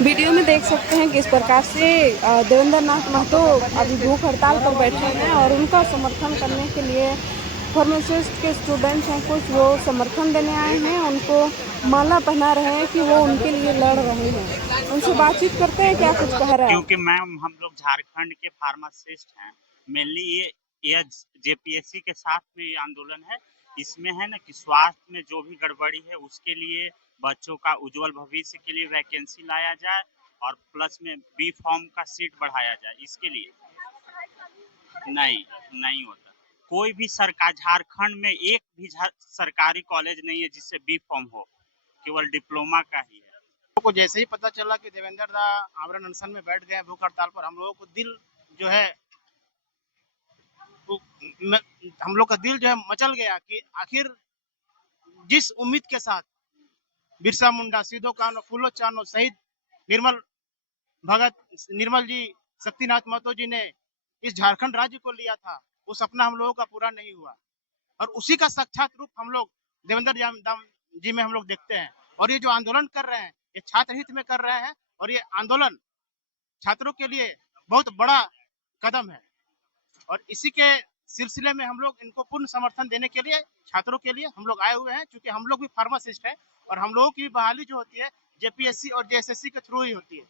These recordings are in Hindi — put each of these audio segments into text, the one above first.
वीडियो में देख सकते हैं किस प्रकार से देवेंद्र नाथ महतो अभी भूख हड़ताल पर बैठे हैं और उनका समर्थन करने के लिए फार्मासिस्ट के स्टूडेंट्स हैं कुछ, वो समर्थन देने आए हैं, उनको माला पहना रहे हैं कि वो उनके लिए लड़ रहे हैं। उनसे बातचीत करते हैं, क्या कुछ कह रहे हैं। क्योंकि मैम हम लोग झारखंड के फार्मासिस्ट हैं, मेनली ये जेपीएससी के साथ में ये आंदोलन है। इसमें है ना कि स्वास्थ्य में जो भी गड़बड़ी है उसके लिए बच्चों का उज्जवल भविष्य के लिए वैकेंसी लाया जाए और प्लस में बी फॉर्म का सीट बढ़ाया जाए। इसके लिए नहीं नहीं होता। कोई भी सरकार झारखंड में एक भी सरकारी कॉलेज नहीं है जिससे बी फॉर्म हो, केवल डिप्लोमा का ही है। को जैसे ही पता चला कि देवेंद्र दा आमरण अनशन में बैठ गए भूख हड़ताल पर, हम लोगों को दिल जो है हम लोग का दिल जो है मचल गया कि आखिर जिस उम्मीद के साथ बिरसा मुंडा, सिद्धो कान्हू, फूलो चानो शहीद निर्मल भगत, निर्मल जी, शक्तिनाथ महतो जी ने इस झारखंड राज्य को लिया था, वो सपना हम लोगों का पूरा नहीं हुआ। और उसी का साक्षात रूप हम लोग देवेंद्र जी में हम लोग देखते हैं। और ये जो आंदोलन कर रहे हैं ये छात्र हित में कर रहे हैं, और ये आंदोलन छात्रों के लिए बहुत बड़ा कदम है। और इसी के सिलसिले में हम लोग इनको पूर्ण समर्थन देने के लिए छात्रों के लिए हम लोग आए हुए हैं, क्योंकि हम लोग भी फार्मासिस्ट हैं और हम लोगों की बहाली जो होती है जेपीएससी और जेएसएससी के थ्रू ही होती है।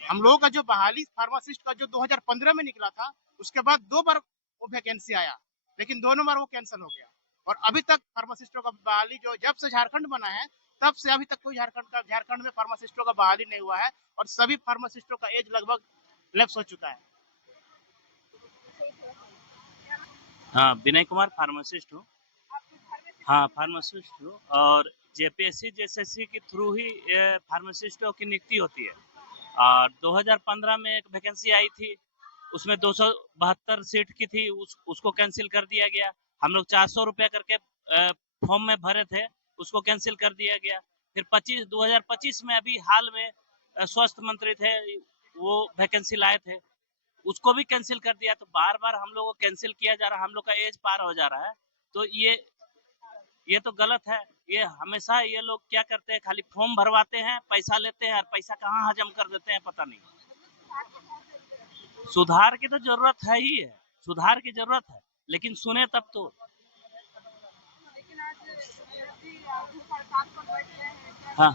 हम लोगों का जो बहाली फार्मासिस्ट का जो 2015 में निकला था, उसके बाद 2 बार वो वैकेंसी आया, लेकिन दोनों बार वो कैंसिल हो गया। और अभी तक फार्मासिस्टों का बहाली जो जब से झारखंड बना है तब से अभी तक कोई झारखंड में फार्मासिस्टों का बहाली नहीं हुआ है, और सभी फार्मासिस्टों का एज लगभग लैप्स हो चुका है। हाँ, विनय कुमार फार्मासिस्ट हूँ। हाँ, फार्मासिस्ट हूँ और जेपीएससी जेएसएससी के थ्रू ही फार्मासिस्टों की नियुक्ति होती है। और 2015 में एक वैकेंसी आई थी, उसमें 272 सीट की थी, उसको कैंसिल कर दिया गया। हम लोग 400 रुपया करके फॉर्म में भरे थे, उसको कैंसिल कर दिया गया। फिर 2025 में अभी हाल में स्वास्थ्य मंत्री थे, वो वैकेंसी लाए थे, उसको भी कैंसिल कर दिया। तो बार बार हम लोग को कैंसिल किया जा रहा है, हम लोग का एज पार हो जा रहा है। तो ये तो गलत है। ये हमेशा ये लोग क्या करते हैं, खाली फॉर्म भरवाते हैं, पैसा लेते हैं और पैसा कहाँ हजम कर देते हैं पता नहीं। सुधार की तो जरूरत है ही है, सुधार की जरूरत है, लेकिन सुने तब तो। हाँ,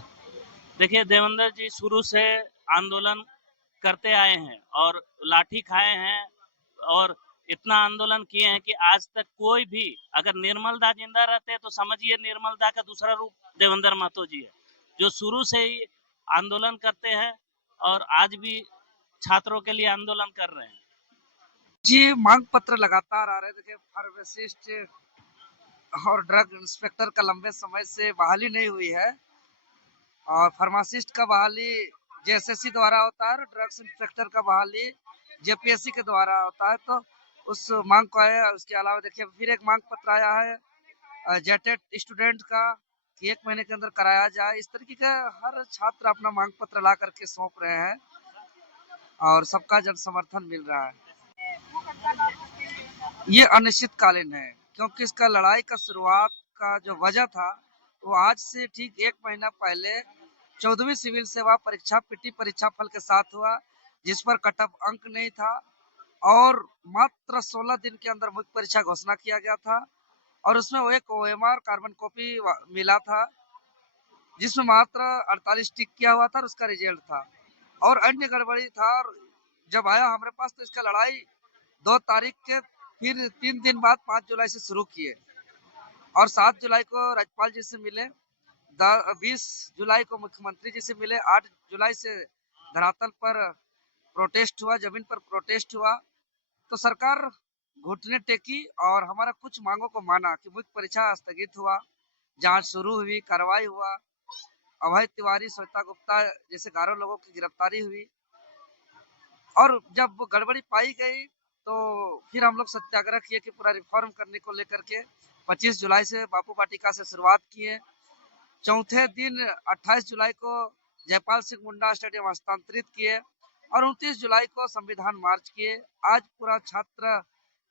देखिए देवेंद्र जी शुरू से आंदोलन करते आए हैं और लाठी खाए हैं और इतना आंदोलन किए हैं कि आज तक कोई भी, अगर निर्मल दा जिंदा रहते तो समझिए निर्मल दा का दूसरा रूप देवेंद्र महतो जी है, जो शुरू से ही आंदोलन करते हैं और आज भी छात्रों के लिए आंदोलन कर रहे हैं। जी, मांग पत्र लगातार आ रहे। देखिए, फार्मासिस्ट और ड्रग इंस्पेक्टर का लंबे समय से बहाली नहीं हुई है, और फार्मासिस्ट का बहाली जेएसएससी द्वारा होता है और ड्रग्स इंस्पेक्टर का बहाली जेपीएससी के द्वारा होता है। तो उस मांग को है। उसके अलावा देखिए फिर एक मांग पत्र आया है जेटेट स्टूडेंट का कि 1 महीने के अंदर कराया जाए। इस तरीके का हर छात्र अपना मांग पत्र ला करके सौंप रहे हैं और सबका जन समर्थन मिल रहा है। ये अनिश्चितकालीन है, क्योंकि इसका लड़ाई का शुरुआत का जो वजह था वो आज से ठीक 1 महीना पहले 14वीं सिविल सेवा परीक्षा पीटी परीक्षा फल के साथ हुआ, जिस पर कट ऑफ अंक नहीं था और मात्र 16 दिन के अंदर मुख्य परीक्षा घोषणा किया गया था। और उसमें वो एक ओएमआर कार्बन कॉपी मिला था, जिसमें मात्र 48 टिक किया हुआ था और उसका रिजल्ट था और अन्य गड़बड़ी था। और जब आया हमारे पास तो इसका लड़ाई 2 तारीख के फिर 3 दिन बाद 5 जुलाई से शुरू किए और 7 जुलाई को राज्यपाल जी से मिले, 20 जुलाई को मुख्यमंत्री जी से मिले, 8 जुलाई से धरातल पर प्रोटेस्ट हुआ, जमीन पर प्रोटेस्ट हुआ। तो सरकार घुटने टेकी और हमारा कुछ मांगों को माना कि मुख्य परीक्षा स्थगित हुआ, जांच शुरू हुई, कार्रवाई हुआ, अभय तिवारी, श्वेता गुप्ता जैसे 11 लोगों की गिरफ्तारी हुई। और जब वो गड़बड़ी पाई गई तो फिर हम लोग सत्याग्रह किए कि पूरा रिफॉर्म करने को लेकर के 25 जुलाई से बापू वाटिका से शुरुआत किए। चौथे दिन 28 जुलाई को जयपाल सिंह मुंडा स्टेडियम हस्तांतरित किए और 29 जुलाई को संविधान मार्च किए। आज पूरा छात्र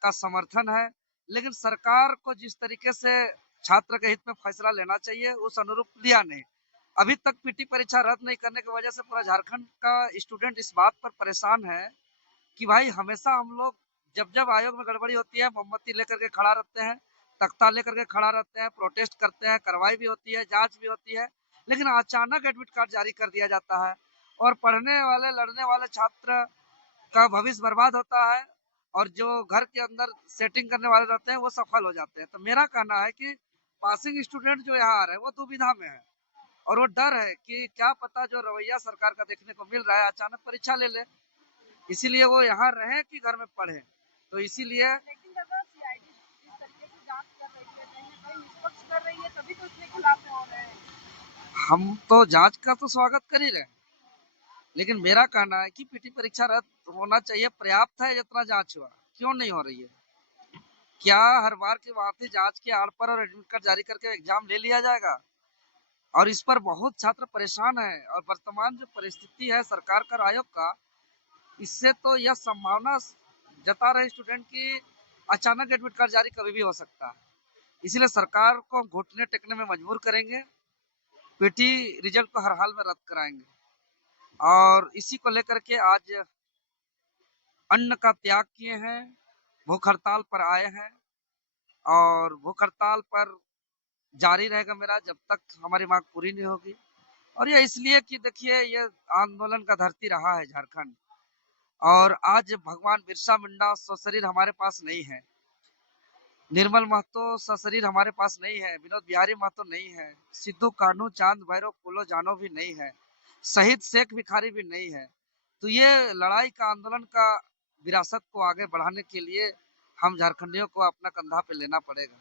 का समर्थन है, लेकिन सरकार को जिस तरीके से छात्र के हित में फैसला लेना चाहिए उस अनुरूप लिया नहीं। अभी तक पीटी परीक्षा रद्द नहीं करने की वजह से पूरा झारखंड का स्टूडेंट इस बात पर परेशान है कि भाई हमेशा हम लोग जब जब आयोग में गड़बड़ी होती है मोमबत्ती लेकर के खड़ा रहते हैं, तख्ता लेकर के खड़ा रहते हैं, प्रोटेस्ट करते हैं, कार्रवाई भी होती है, जांच भी होती है, लेकिन अचानक एडमिट कार्ड जारी कर दिया जाता है और पढ़ने वाले लड़ने वाले छात्र का भविष्य बर्बाद होता है और जो घर के अंदर सेटिंग करने वाले रहते हैं वो सफल हो जाते हैं। तो मेरा कहना है कि पासिंग स्टूडेंट जो यहाँ आ रहे हैं वो दुविधा में है और वो डर है कि क्या पता जो रवैया सरकार का देखने को मिल रहा है अचानक परीक्षा ले ले, इसीलिए वो यहाँ रहे कि घर में पढ़े। तो इसीलिए लेकिन अगर सीआईडी जिस तरीके से जांच कर रही है कहीं ना कहीं निष्पक्ष कर रही है तभी तो उसके खिलाफ में हो रहे हैं। हम तो जांच का तो स्वागत कर ही रहे हैं, लेकिन मेरा कहना है कि पीटी परीक्षा रद्द होना चाहिए। पर्याप्त है जितना जांच हुआ, क्यों नहीं हो रही है? क्या हर बार की बात है जांच के आड़ पर और एडमिट कार्ड जारी करके एग्जाम ले लिया जाएगा? और इस पर बहुत छात्र परेशान है और वर्तमान जो परिस्थिति है सरकार का आयोग का, इससे तो यह संभावना जता रहे स्टूडेंट की अचानक एडमिट कार्ड जारी कभी भी हो सकता है। इसलिए सरकार को घुटने टेकने में मजबूर करेंगे, पीटी रिजल्ट को हर हाल में रद्द कराएंगे और इसी को लेकर के आज अन्न का त्याग किए हैं, भूख हड़ताल पर आए हैं और भूख हड़ताल पर जारी रहेगा मेरा जब तक हमारी मांग पूरी नहीं होगी। और ये इसलिए कि देखिए ये आंदोलन का धरती रहा है झारखंड और आज भगवान बिरसा मुंडा सशरीर हमारे पास नहीं है, निर्मल महतो सशरीर हमारे पास नहीं है, विनोद बिहारी महतो नहीं है, सिद्धू कान्हू चांद भैरव फूलो जानो भी नहीं है, शहीद शेख भिखारी भी नहीं है। तो ये लड़ाई का आंदोलन का विरासत को आगे बढ़ाने के लिए हम झारखंडियों को अपना कंधा पे लेना पड़ेगा।